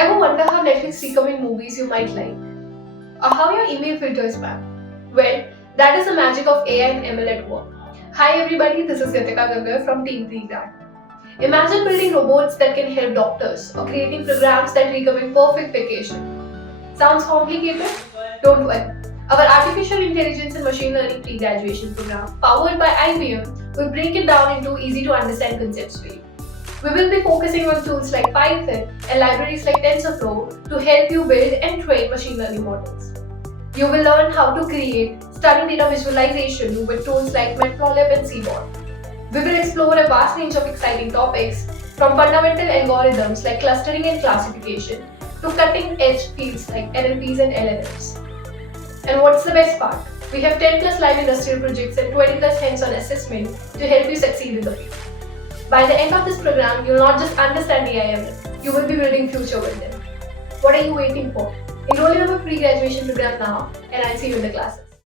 Ever wonder how Netflix recommend movies you might like? Or how your email filters spam? Well, that is the magic of AI and ML at work. Hi everybody, this is Gatika Gagar from Team Pregrad. Imagine building robots that can help doctors or creating programs that recommend perfect vacation. Sounds complicated? Don't worry. Our Artificial Intelligence and Machine Learning pre-graduation program, powered by IBM, will break it down into easy to understand concepts for you. We will be focusing on tools like Python and libraries like TensorFlow to help you build and train machine learning models. You will learn how to create stunning data visualization with tools like Matplotlib and Seaborn. We will explore a vast range of exciting topics, from fundamental algorithms like clustering and classification to cutting-edge fields like NLPs and LLMs. And what's the best part? We have 10 plus live industrial projects and 20 plus hands-on assessment to help you succeed in the field. By the end of this program, you will not just understand AI/ML, you will be building future with them. What are you waiting for? Enroll in our pre-graduation program now, and I'll see you in the classes.